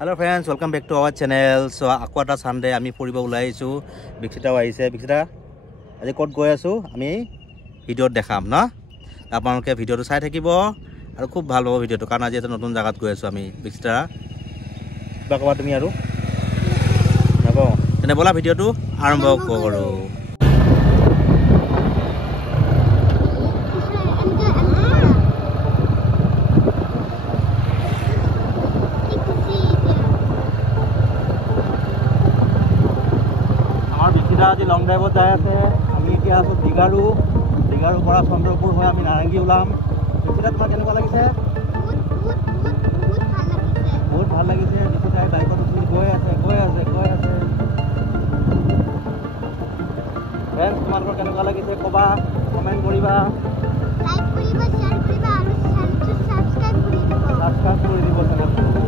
Hello friends, welcome back to our channel. So Aquata Sunday আমি ফুৰিব ওলাই আহিছো বিক্সিতাও আহিছে বিক্সিতা আজি ক'ত গৈ আছো আমি ভিডিঅ'ত দেখাম না আপোনালোকে ভিডিঅ'টো চাই থাকিব আৰু খুব ভাল হ'ব ভিডিঅ'টো কাৰণ আজি এটা নতুন জায়গাত গৈ আছো আমি বিক্সিতা কিবা ক'বা তুমি আৰু হ'ব তেনে বলা ভিডিঅ'টো আৰম্ভ কৰো আজি লং ড্ৰাইভত যাই আছে আমি এতিয়া আছো দিগাৰু পৰা চন্দ্ৰপুৰ হৈ আমি নাৰেংগী ওলাম বিক্সিতা তোমাৰ কেনেকুৱা লাগিছে বহুত ভাল লাগিছে বিক্সিতাই বাইকত উঠি গৈ আছে ফ্ৰেণ্ডছ তোমালোকৰ কেনেকুৱা লাগিছে ক'বা কমেণ্ট কৰিবা লাইক কৰিবা শ্বেয়াৰ কৰিবা আৰু সাবস্ক্ৰাইব কৰি দিব চেনেলটো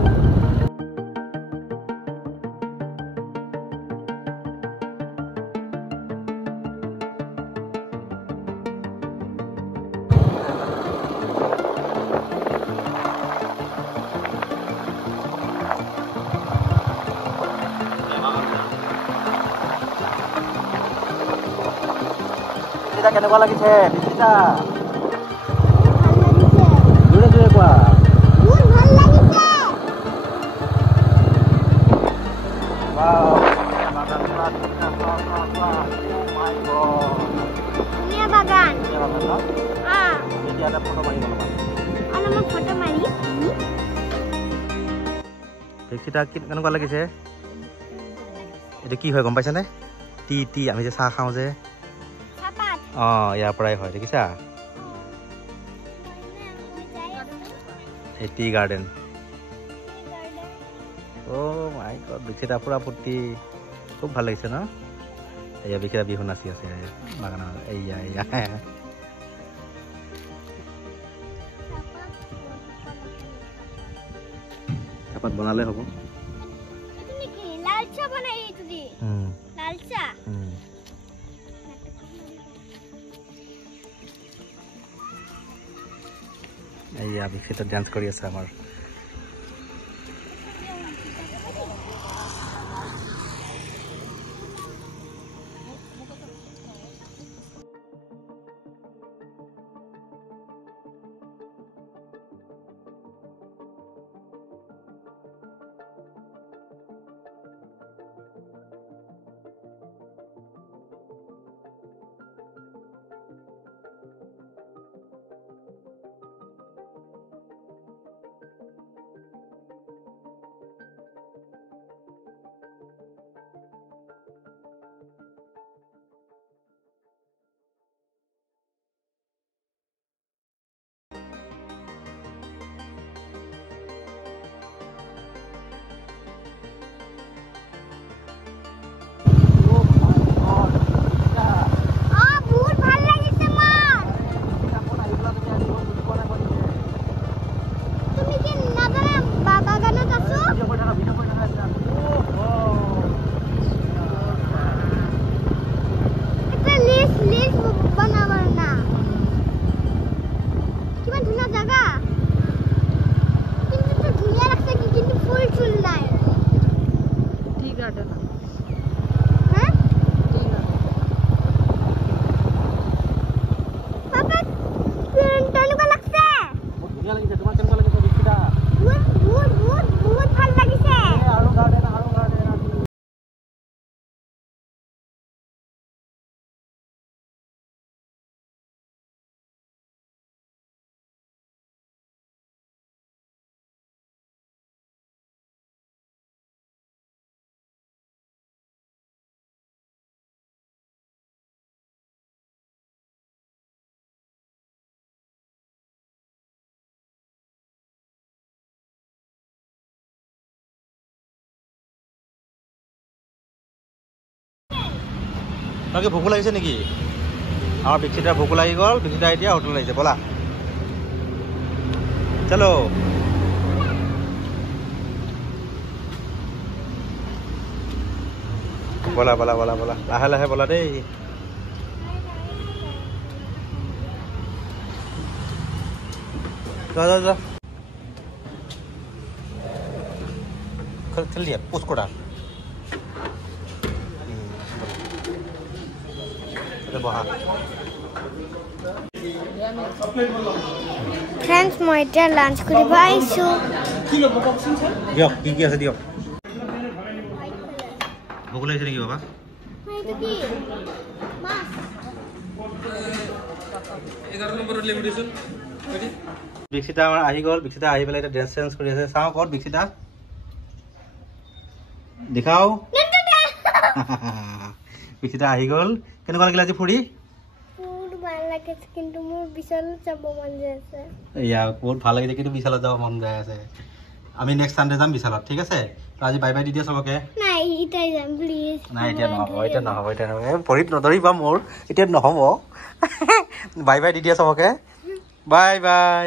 কেনেকুৱা লাগিছে বিক্সিতা জোৰে জোৰে কোৱা বহুত ভাল লাগিছে ওয়াও ধুনীয়া বাগান এতিয়া এটা ফটো মাৰিব অলপমান ফটো মাৰি বিক্সিতা কেনেকুৱা লাগিছে এইটো কি হয় গম পাইছানে টি আমি যে চাহ খাওঁ যে ইয়াৰ পৰাই হয় দেখিছা টি গাৰ্ডেন মাই গড বিক্সিতা পুৰা ফুৰ্তি খুব ভাল লাগিছে ন এয়া বিক্সিতা বিহু নাচি আছে বাগানত এয়া চাহপাত বনালে হ'ব এয়া বিক্সিতা ডান্স কৰি আছে আমাৰ তোমাকে ভোক লাগিছে নেকি আমাৰ বিক্সিতাৰ ভোক লাগি গ'ল বিক্সিতা এতিয়া হোটেল আহিছে বলা চলো বলা বলা বলা বলা লাহে লাহে বলা দেই যা যা যা খেল দিয়া পোস্ট করা বহা ফ্রেন্ডস মই এতিয়া লাঞ্চ কৰিব আহিছো দিয়ক কি আছে দিয়ক ভোক লাগিছে নেকি বাবা বিক্সিতা আমাৰ আহি গ'ল বিক্সিতা আহি পেলাই এতিয়া ড্ৰেছ চেঞ্জ কৰি আছে চাওঁ ক'ত বিক্সিতা দেখাও বিক্সিতা আহি গ'ল কেনেকুৱা লাগিল আজি ফুৰি কিন্তু মোৰ বিশালত যাব মন যায় আছে ইয়া বহুত ভাল লাগিছে কিন্তু বিশালত যাব মন যায় আছে আমি নেক্সট সানডে যাম বিশালত ঠিক আছে তো আজি বাই বাই দি দিয়া সবকে নাই ইটাই যাম প্লিজ নাই এতিয়া নহ'ব ভৰিত নধৰিবা মোৰ এতিয়া নহ'ব বাই বাই দি দিয়া সবকে বাই বাই